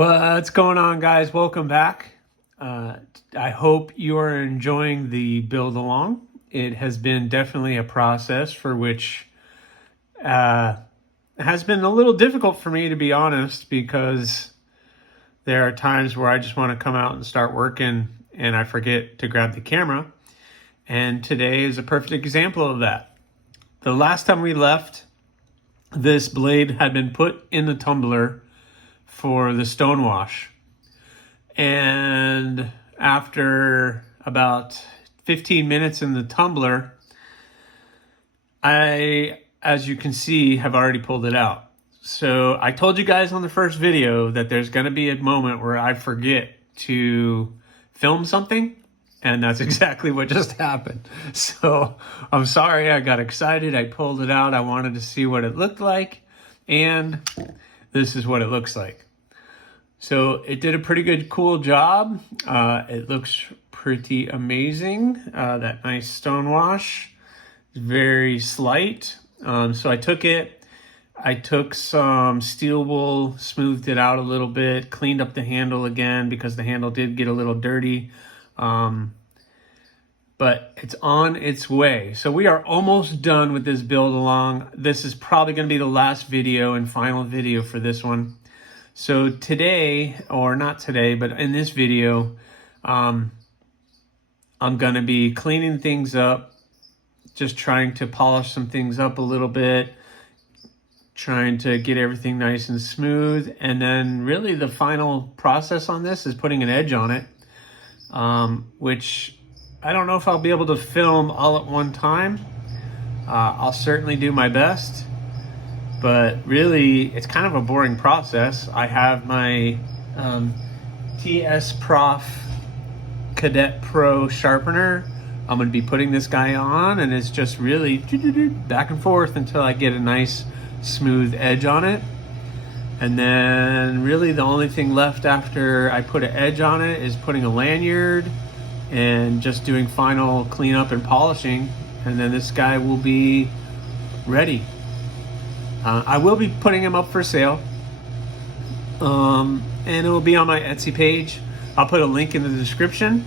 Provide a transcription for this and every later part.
What's going on, guys? Welcome back. I hope you are enjoying the build along. It has been definitely a process for which has been a little difficult for me, to be honest, because there are times where I just want to come out and start working and I forget to grab the camera. And today is a perfect example of that. The last time we left, this blade had been put in the tumbler for the stone wash. And after about 15 minutes in the tumbler, as you can see, have already pulled it out. So I told you guys on the first video that there's going to be a moment where I forget to film something, and that's exactly what just happened. So I'm sorry, I got excited, I pulled it out, I wanted to see what it looked like, and this is what it looks like. So it did a pretty good, cool job. It looks pretty amazing. That nice stone wash, very slight. So I took some steel wool, smoothed it out a little bit, cleaned up the handle again because the handle did get a little dirty. But it's on its way. So we are almost done with this build along. This is probably going to be the last video and final video for this one. So today, or not today, but in this video, I'm going to be cleaning things up, just trying to polish some things up a little bit, trying to get everything nice and smooth. And then really the final process on this is putting an edge on it, which I don't know if I'll be able to film all at one time. I'll certainly do my best. But really, it's kind of a boring process. I have my TS Prof Cadet Pro sharpener. I'm going to be putting this guy on, and it's just really back and forth until I get a nice smooth edge on it. And then really the only thing left after I put an edge on it is putting a lanyard and just doing final cleanup and polishing. And then this guy will be ready. I will be putting him up for sale, and it will be on my Etsy page. I'll put a link in the description,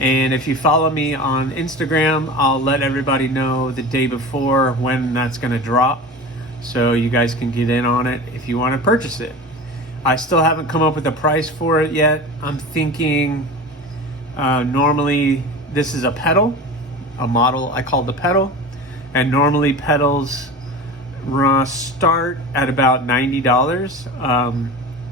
and if you follow me on Instagram, I'll let everybody know the day before when that's going to drop, so you guys can get in on it if you want to purchase it. I still haven't come up with a price for it yet. I'm thinking normally this is a pedal, a model I call the pedal, and normally pedals start at about $90,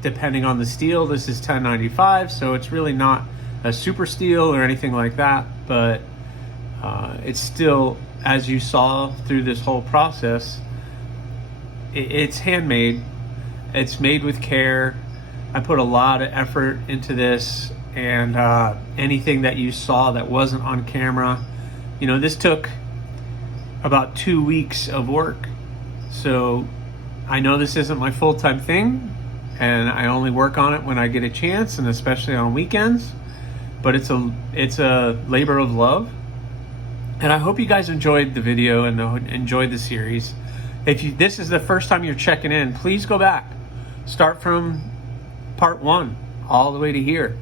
depending on the steel. This is $10.95, so it's really not a super steel or anything like that, but it's still, as you saw through this whole process, it's handmade. It's made with care. I put a lot of effort into this, and anything that you saw that wasn't on camera, you know, this took about 2 weeks of work. So I know this isn't my full-time thing, and I only work on it when I get a chance, and especially on weekends, but it's a labor of love. And I hope you guys enjoyed the video and enjoyed the series. If this is the first time you're checking in, please go back. Start from part 1 all the way to here.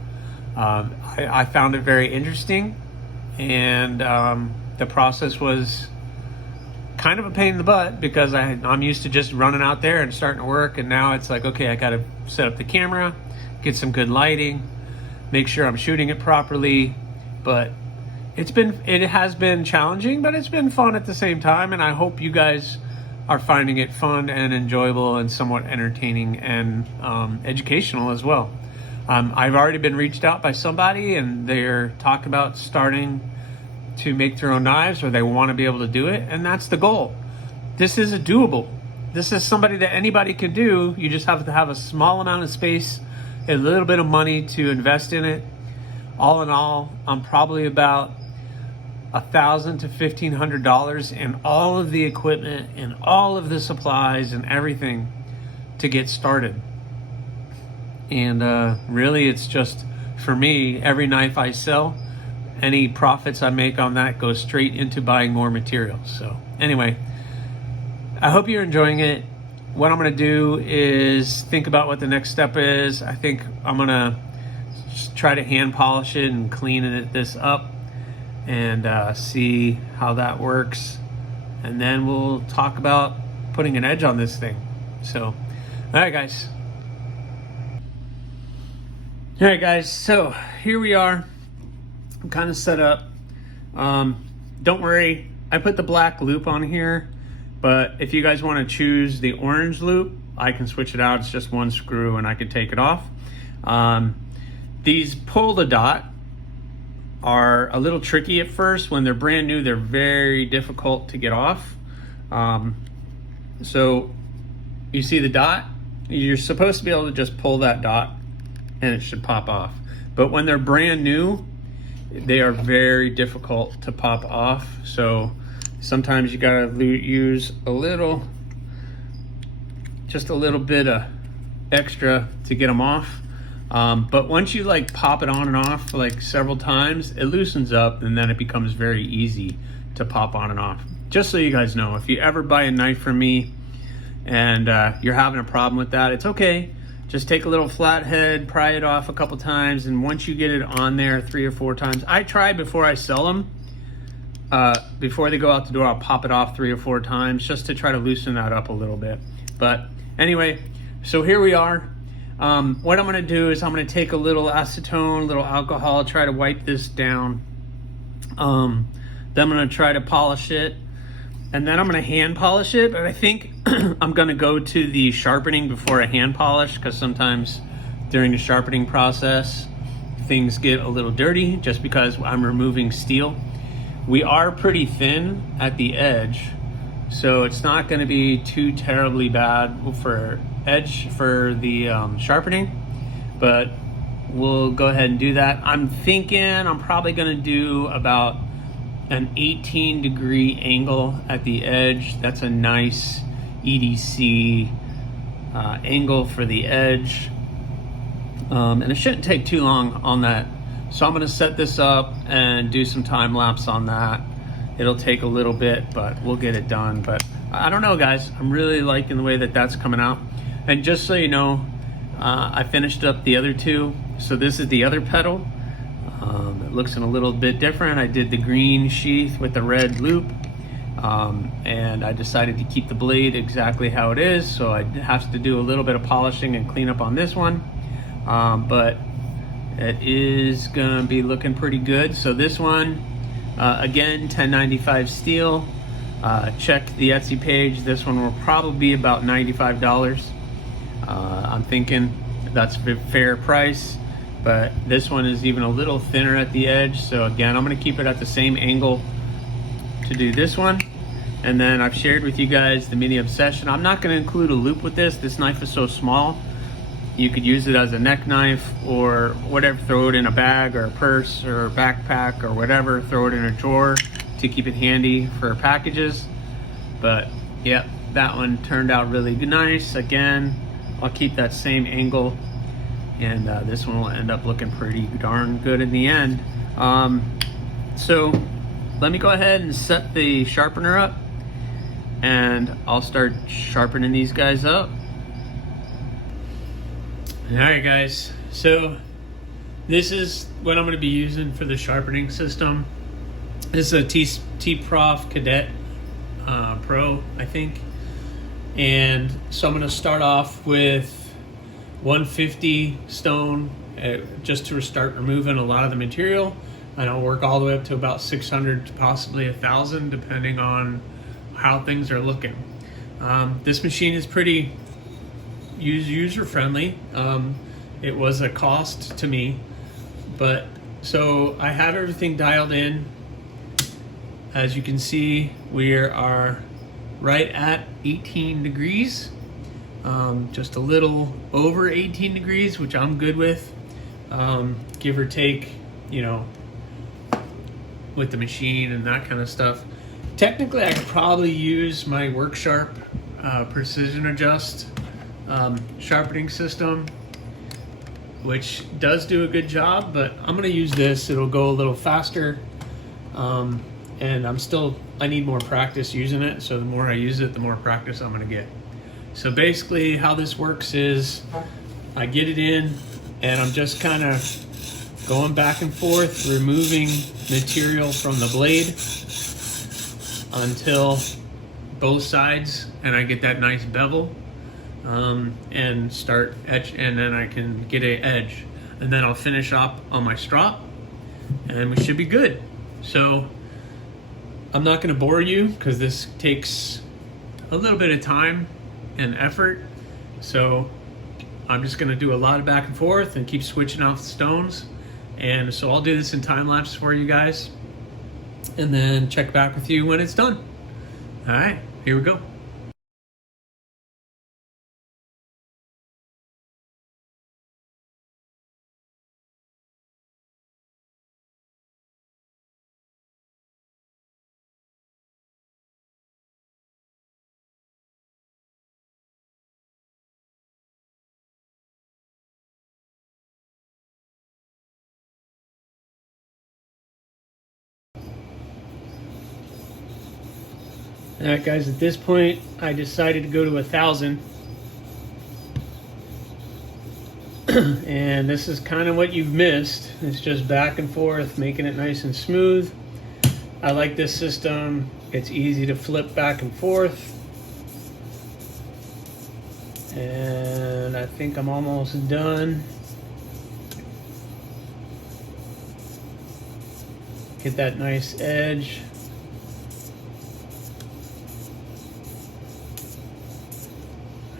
I found it very interesting, and the process was kind of a pain in the butt because I'm used to just running out there and starting to work, and now it's like, okay, I got to set up the camera, get some good lighting, make sure I'm shooting it properly. But it has been challenging, but it's been fun at the same time, and I hope you guys are finding it fun and enjoyable and somewhat entertaining and educational as well. I've already been reached out by somebody, and they're talking about starting to make their own knives, or they want to be able to do it, and that's the goal. This is doable. This is somebody that anybody can do. You just have to have a small amount of space, a little bit of money to invest in it. All in all, I'm probably about $1,000 to $1,500 in all of the equipment and all of the supplies and everything to get started. And really, it's just, for me, every knife I sell, any profits I make on that go straight into buying more materials. So anyway, I hope you're enjoying it. what I'm gonna do is think about what the next step is. I think I'm gonna just try to hand polish it and clean this up and see how that works. And then we'll talk about putting an edge on this thing. So, all right guys. All right guys, so here we are. I'm kind of set up. Don't worry, I put the black loop on here, but if you guys want to choose the orange loop, I can switch it out. It's just one screw and I can take it off. These pull the dot are a little tricky at first. When they're brand new, they're very difficult to get off. So you see the dot, you're supposed to be able to just pull that dot and it should pop off. But when they're brand new, they are very difficult to pop off. So sometimes you gotta use just a little bit of extra to get them off. But once you like pop it on and off like several times, it loosens up and then it becomes very easy to pop on and off. Just so you guys know, if you ever buy a knife from me and you're having a problem with that, it's okay. Just take a little flathead, pry it off a couple times, and once you get it on there 3 or 4 times, I try before I sell them, before they go out the door, I'll pop it off 3 or 4 times just to try to loosen that up a little bit. But anyway, so here we are. What I'm gonna do is I'm gonna take a little acetone, a little alcohol, try to wipe this down. Then I'm gonna try to polish it, and then I'm gonna hand polish it, but I think I'm gonna go to the sharpening before I hand polish, because sometimes during the sharpening process, things get a little dirty just because I'm removing steel. We are pretty thin at the edge, so it's not gonna be too terribly bad for edge for the sharpening, but we'll go ahead and do that. I'm thinking I'm probably gonna do about an 18-degree angle at the edge. That's a nice EDC angle for the edge, and it shouldn't take too long on that. So I'm gonna set this up and do some time lapse on that. It'll take a little bit, but we'll get it done. But I don't know guys, I'm really liking the way that that's coming out. And just so you know, I finished up the other 2. So this is the other pedal. It looks a little bit different. I did the green sheath with the red loop, and I decided to keep the blade exactly how it is. So I have to do a little bit of polishing and clean up on this one, but it is gonna be looking pretty good. So this one, again, 1095 steel. Check the Etsy page. This one will probably be about $95. I'm thinking that's a fair price, but this one is even a little thinner at the edge. So again, I'm gonna keep it at the same angle to do this one. And then I've shared with you guys the Mini Obsession. I'm not gonna include a loop with this. This knife is so small. You could use it as a neck knife or whatever, throw it in a bag or a purse or a backpack or whatever, throw it in a drawer to keep it handy for packages. But yeah, that one turned out really nice. Again, I'll keep that same angle, and this one will end up looking pretty darn good in the end. So let me go ahead and set the sharpener up, and I'll start sharpening these guys up. All right guys, so this is what I'm going to be using for the sharpening system. This is a T-Prof Cadet Pro, I think. And so I'm going to start off with 150 stone just to start removing a lot of the material, and I'll work all the way up to about 600 to possibly 1,000 depending on how things are looking. This machine is pretty user friendly. It was a cost to me, but so I have everything dialed in. As you can see, we are right at 18 degrees, just a little over 18 degrees, which I'm good with, give or take, you know, with the machine and that kind of stuff. Technically, I could probably use my WorkSharp Precision Adjust sharpening system, which does do a good job, but I'm gonna use this. It'll go a little faster, and I need more practice using it, so the more I use it, the more practice I'm gonna get. So basically how this works is I get it in and I'm just kind of going back and forth, removing material from the blade until both sides, and I get that nice bevel, and start etch, and then I can get an edge, and then I'll finish up on my strop and we should be good. So I'm not going to bore you because this takes a little bit of time and effort, so I'm just going to do a lot of back and forth and keep switching off the stones. And so I'll do this in time lapse for you guys and then check back with you when it's done. All right, here we go. All right, guys, at this point, I decided to go to 1,000. And this is kind of what you've missed. It's just back and forth, making it nice and smooth. I like this system. It's easy to flip back and forth. And I think I'm almost done. Get that nice edge.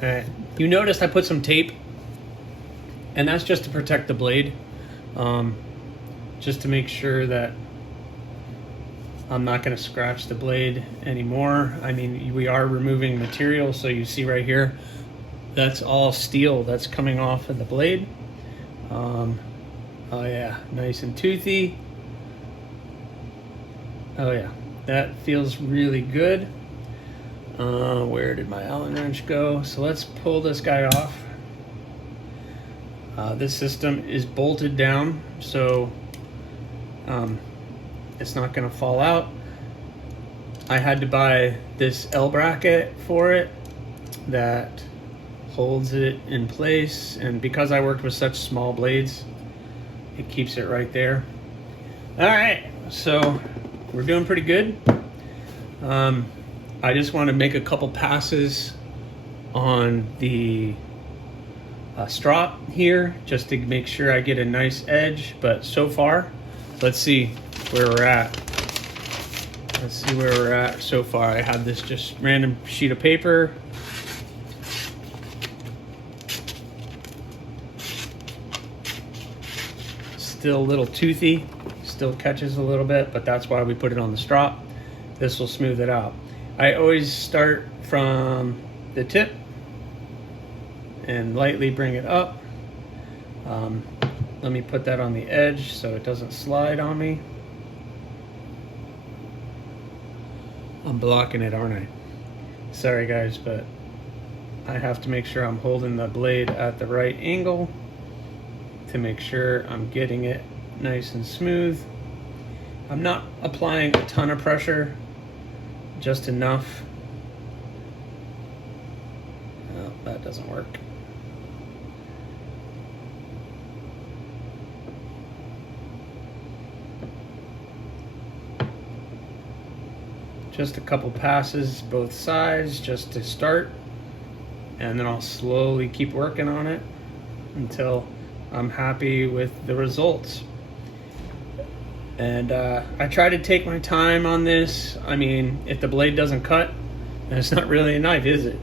Alright, you noticed I put some tape, and that's just to protect the blade, just to make sure that I'm not going to scratch the blade anymore. I mean, we are removing material, so you see right here, that's all steel that's coming off of the blade. Oh yeah, nice and toothy. Oh yeah, that feels really good. Where did my Allen wrench go? So let's pull this guy off. This system is bolted down, so it's not going to fall out. I had to buy this L bracket for it that holds it in place, and because I worked with such small blades, it keeps it right there. All right, so we're doing pretty good. I just want to make a couple passes on the strop here just to make sure I get a nice edge, but so far, let's see where we're at. Let's see where we're at so far. I have this just random sheet of paper. Still a little toothy, still catches a little bit, but that's why we put it on the strop. This will smooth it out. I always start from the tip and lightly bring it up. Let me put that on the edge so it doesn't slide on me. I'm blocking it, aren't I? Sorry guys, but I have to make sure I'm holding the blade at the right angle to make sure I'm getting it nice and smooth. I'm not applying a ton of pressure, just enough. Oh, that doesn't work. Just a couple passes both sides just to start, and then I'll slowly keep working on it until I'm happy with the results. And I try to take my time on this. I mean, if the blade doesn't cut, then it's not really a knife, is it?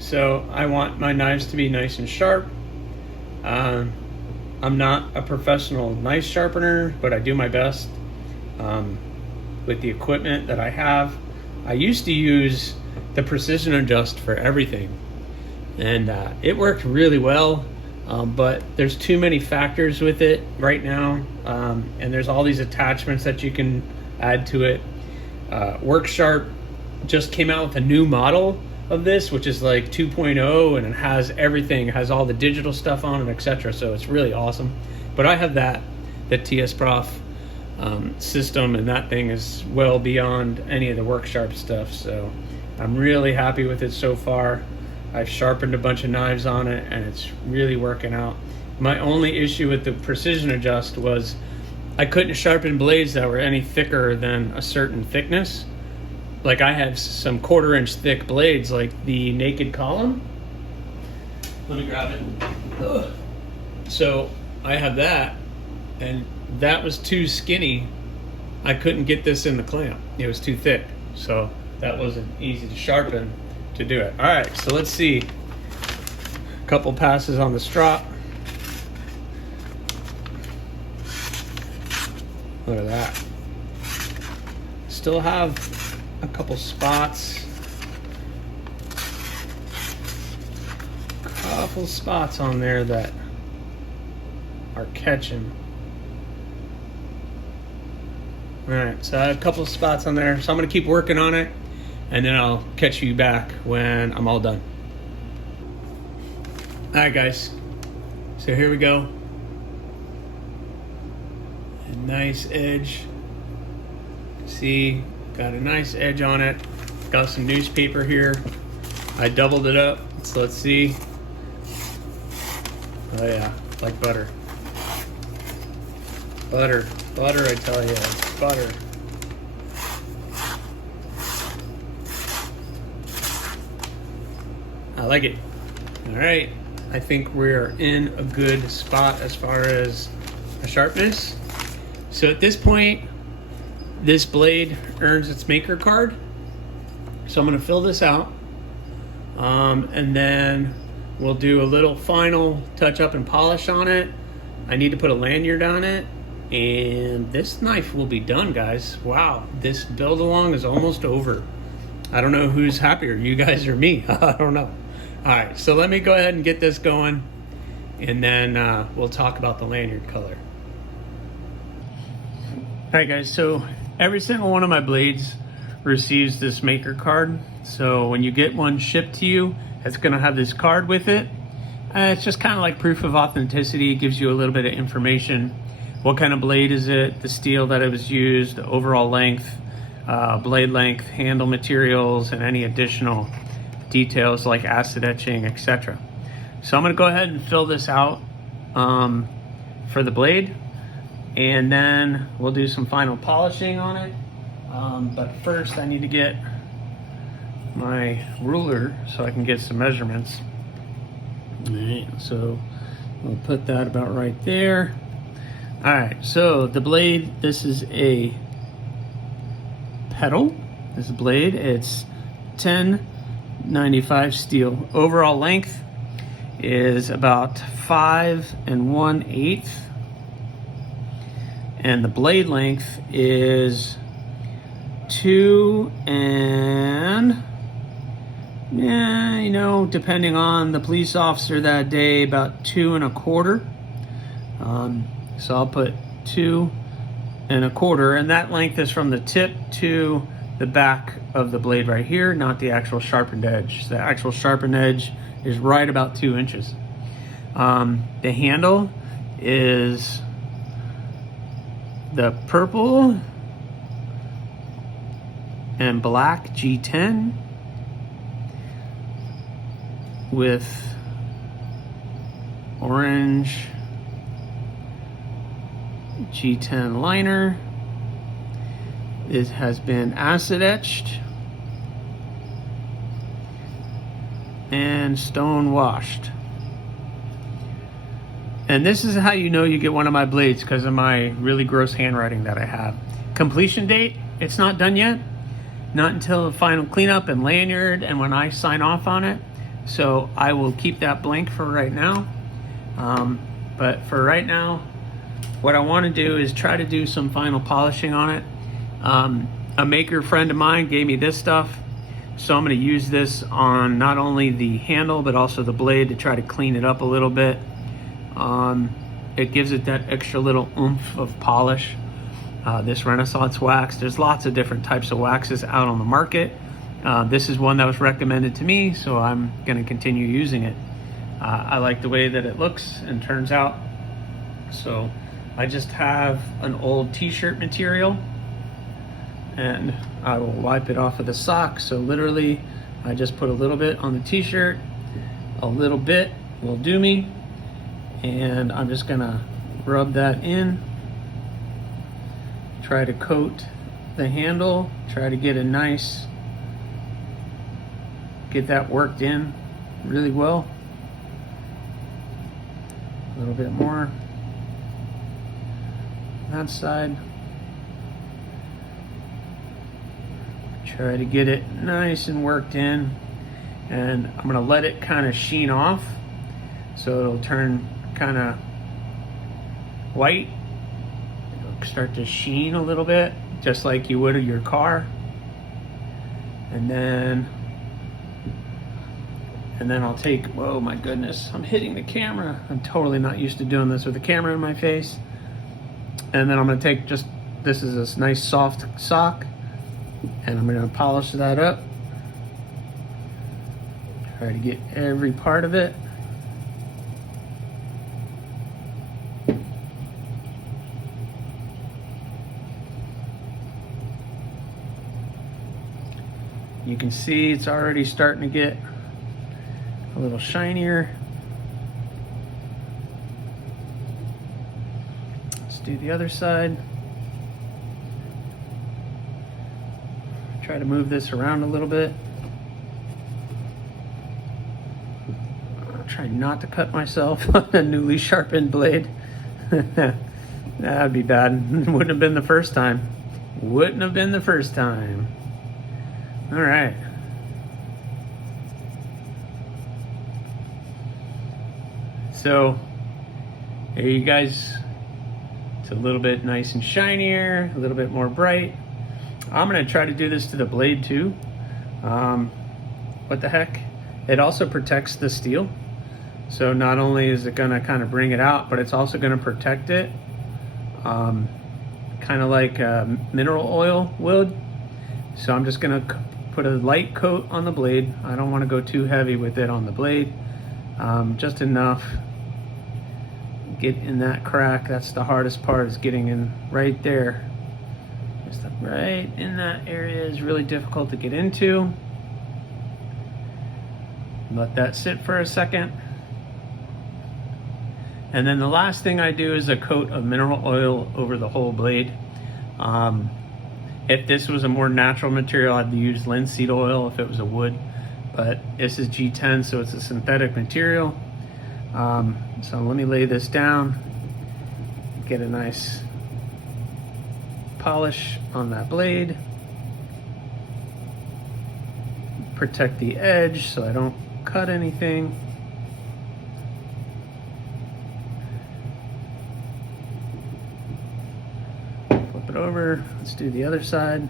So I want my knives to be nice and sharp. I'm not a professional knife sharpener, but I do my best with the equipment that I have. I used to use the Precision Adjust for everything, and it worked really well. But there's too many factors with it right now, and there's all these attachments that you can add to it. WorkSharp just came out with a new model of this, which is like 2.0, and it has everything. It has all the digital stuff on it, etc. So it's really awesome. But I have the TS Prof system, and that thing is well beyond any of the WorkSharp stuff. So I'm really happy with it so far. I've sharpened a bunch of knives on it, and it's really working out. My only issue with the Precision Adjust was I couldn't sharpen blades that were any thicker than a certain thickness. Like I have some 1/4 inch thick blades, like the Naked Column. Let me grab it. Ugh. So I have that, and that was too skinny. I couldn't get this in the clamp. It was too thick. So that wasn't easy to sharpen to do it. All right, so let's see. A couple passes on the strop. Look at that. Still have a couple spots. Couple spots on there that are catching. All right, so I have a couple of spots on there. So I'm gonna keep working on it, and then I'll catch you back when I'm all done. All right, guys. So here we go. A nice edge. See, got a nice edge on it. Got some newspaper here. I doubled it up, so let's see. Oh yeah, like butter. Butter, butter, I tell you, butter. I like it. All right, I think we're in a good spot as far as a sharpness. So at this point, this blade earns its maker card. So I'm gonna fill this out, and then we'll do a little final touch up and polish on it. I need to put a lanyard on it, and this knife will be done, guys. Wow, this build along is almost over. I don't know who's happier, you guys or me. I don't know. All right, so let me go ahead and get this going, and then we'll talk about the lanyard color. All right, guys, so every single one of my blades receives this maker card. So when you get one shipped to you, it's gonna have this card with it. It's just kind of like proof of authenticity. It gives you a little bit of information. What kind of blade is it, the steel that it was used, the overall length, blade length, handle materials, and any additional details like acid etching, etc. So I'm gonna go ahead and fill this out for the blade, and then we'll do some final polishing on it. But first I need to get my ruler so I can get some measurements. All right, so we'll put that about right there. All right, so the blade, this is a pedal. This blade, it's 1095 steel. Overall length is about 5 1/8, and the blade length is 2 and, yeah, you know, depending on the police officer that day, about 2 1/4. So I'll put 2 1/4, and that length is from the tip to the back of the blade right here, not the actual sharpened edge. The actual sharpened edge is right about 2 inches. The handle is the purple and black G10 with orange G10 liner. It has been acid etched and stone washed. And this is how you know you get one of my blades, because of my really gross handwriting that I have. Completion date, it's not done yet. Not until the final cleanup and lanyard and when I sign off on it. So I will keep that blank for right now. But for right now, what I want to do is try to do some final polishing on it. A maker friend of mine gave me this stuff, so I'm going to use this on not only the handle but also the blade to try to clean it up a little bit. It gives it that extra little oomph of polish. This Renaissance wax, there's lots of different types of waxes out on the market. This is one that was recommended to me, so I'm going to continue using it. I like the way that it looks and turns out. So I just have an old t-shirt material, and I will wipe it off of the sock. So literally I just put a little bit on the t-shirt a little bit will do me. And I'm just gonna rub that in. Try to coat the handle, try to get that worked in really well. A little bit more that side. Try to get it nice and worked in, and I'm gonna let it kind of sheen off so it'll turn kind of white. It'll start to sheen a little bit, just like you would of your car. And then I'll take, whoa, my goodness, I'm hitting the camera. I'm totally not used to doing this with the camera in my face. And then I'm gonna take this is this nice soft sock, and I'm gonna polish that up. Try to get every part of it. You can see it's already starting to get a little shinier. Let's do the other side. Try to move this around a little bit. Try not to cut myself on a newly sharpened blade. That'd be bad. Wouldn't have been the first time. Wouldn't have been the first time. All right. So there you guys. It's a little bit nice and shinier, a little bit more bright. I'm gonna try to do this to the blade too. What the heck? It also protects the steel. So not only is it gonna kind of bring it out, but it's also gonna protect it. Kind of like mineral oil would. So I'm just gonna put a light coat on the blade. I don't wanna go too heavy with it on the blade. Just enough. Get in that crack. That's the hardest part, is getting in right there. Just right in that area is really difficult to get into. Let that sit for a second. And then the last thing I do is a coat of mineral oil over the whole blade. If this was a more natural material, I'd use linseed oil if it was a wood, but this is G10, so it's a synthetic material. So let me lay this down, get a nice polish on that blade, protect the edge so I don't cut anything. Flip it over, let's do the other side.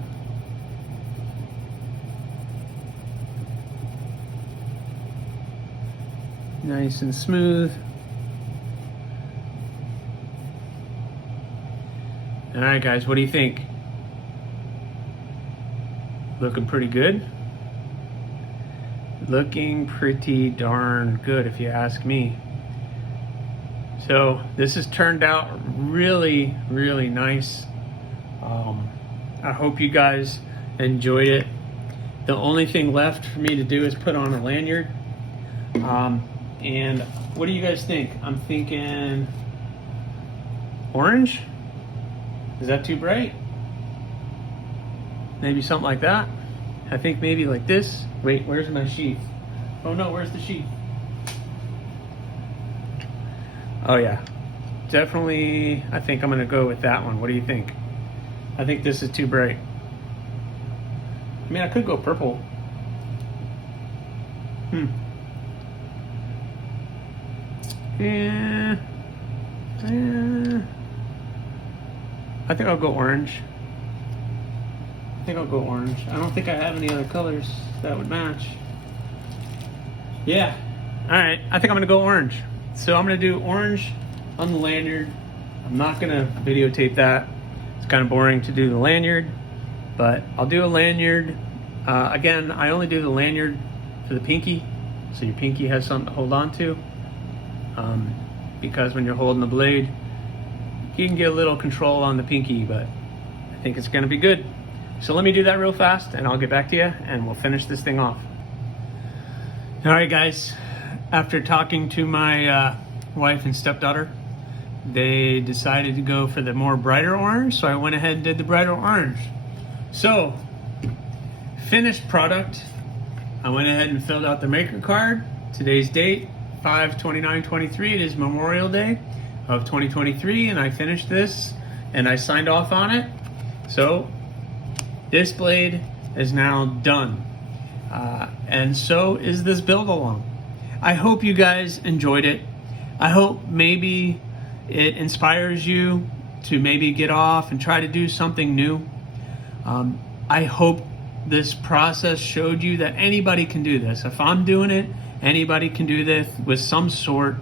Nice and smooth. All right, guys, what do you think? Looking pretty good? Looking pretty darn good, if you ask me. So this has turned out really, really nice. I hope you guys enjoyed it. The only thing left for me to do is put on a lanyard. And what do you guys think? I'm thinking orange. Is that too bright? Maybe something like that. I think maybe like this. Wait, where's my sheath? Oh no, where's the sheath? Oh yeah, definitely. I think I'm gonna go with that one. What do you think? I think this is too bright. I mean, I could go purple. Yeah. I think I'll go orange. I don't think I have any other colors that would match. Yeah. All right. I think I'm gonna go orange. So I'm gonna do orange on the lanyard. I'm not gonna videotape that. It's kind of boring to do the lanyard, but I'll do a lanyard. Again, I only do the lanyard for the pinky, so your pinky has something to hold on to. Because when you're holding the blade, you can get a little control on the pinky, but I think it's gonna be good. So let me do that real fast and I'll get back to you and we'll finish this thing off. All right, guys. After talking to my wife and stepdaughter, they decided to go for the more brighter orange, so I went ahead and did the brighter orange. So, finished product, I went ahead and filled out the maker card. Today's date, 5/29/23. It is Memorial Day of 2023, and I finished this and I signed off on it. So, this blade is now done. And so is this build along. I hope you guys enjoyed it. I hope maybe it inspires you to maybe get off and try to do something new. I hope this process showed you that anybody can do this. If I'm doing it, anybody can do this with some sort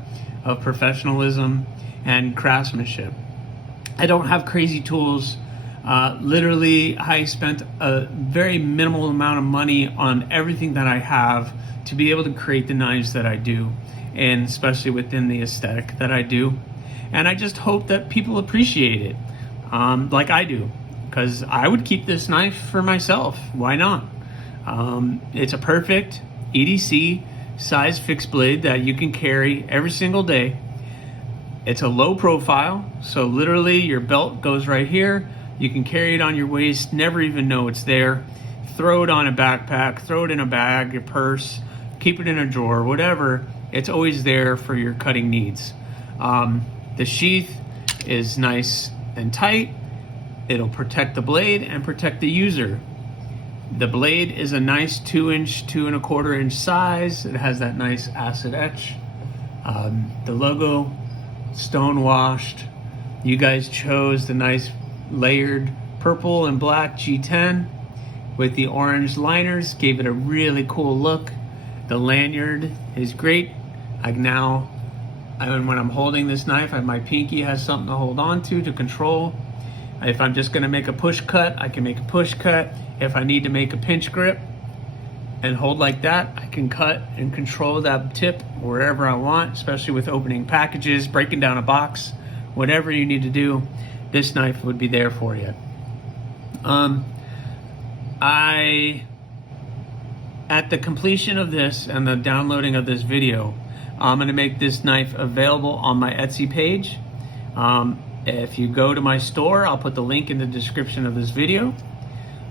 of professionalism and craftsmanship. I don't have crazy tools. Literally, I spent a very minimal amount of money on everything that I have to be able to create the knives that I do, and especially within the aesthetic that I do. And I just hope that people appreciate it, like I do, because I would keep this knife for myself. Why not? It's a perfect EDC size fixed blade that you can carry every single day. It's a low profile, so literally your belt goes right here. You can carry it on your waist, never even know it's there. Throw it on a backpack, throw it in a bag, your purse, keep it in a drawer, whatever. It's always there for your cutting needs. The sheath is nice and tight. It'll protect the blade and protect the user. The blade is a nice 2-inch, 2 1/4 inch size. It has that nice acid etch. The logo, stone washed. You guys chose the nice layered purple and black G10 with the orange liners, gave it a really cool look. The lanyard is great. When I'm holding this knife, my pinky has something to hold on to control. If I'm just gonna make a push cut, I can make a push cut. If I need to make a pinch grip and hold like that, I can cut and control that tip wherever I want, especially with opening packages, breaking down a box, whatever you need to do, this knife would be there for you. At the completion of this and the downloading of this video, I'm going to make this knife available on my Etsy page. If you go to my store, I'll put the link in the description of this video,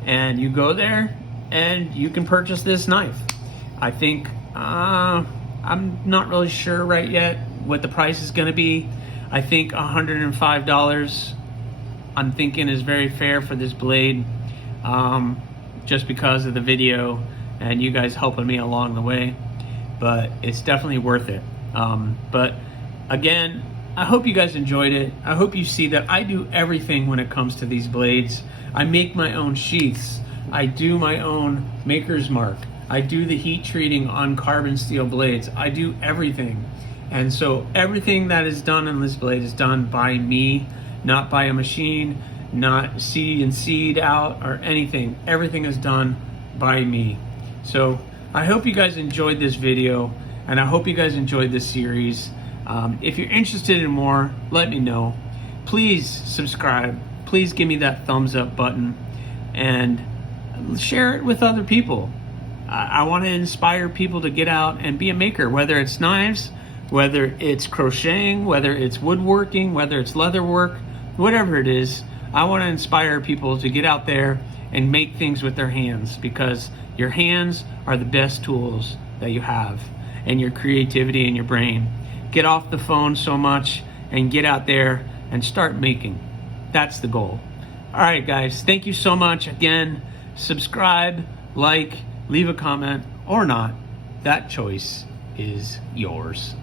and you go there and you can purchase this knife. I think, I'm not really sure right yet what the price is going to be. I think $105 I'm thinking is very fair for this blade, just because of the video and you guys helping me along the way, but it's definitely worth it. But again, I hope you guys enjoyed it. I hope you see that I do everything when it comes to these blades. I make my own sheaths. I do my own maker's mark. I do the heat treating on carbon steel blades. I do everything. And so everything that is done on this blade is done by me, not by a machine, not CNC'd out or anything. Everything is done by me. So I hope you guys enjoyed this video, and I hope you guys enjoyed this series. If you're interested in more, let me know. Please subscribe. Please give me that thumbs up button and share it with other people. I want to inspire people to get out and be a maker, whether it's knives, whether it's crocheting, whether it's woodworking, whether it's leather work, whatever it is. I want to inspire people to get out there and make things with their hands, because your hands are the best tools that you have, and your creativity and your brain. Get off the phone so much and get out there and start making. That's the goal. All right, guys, thank you so much. Again, subscribe, like, leave a comment, or not. That choice is yours.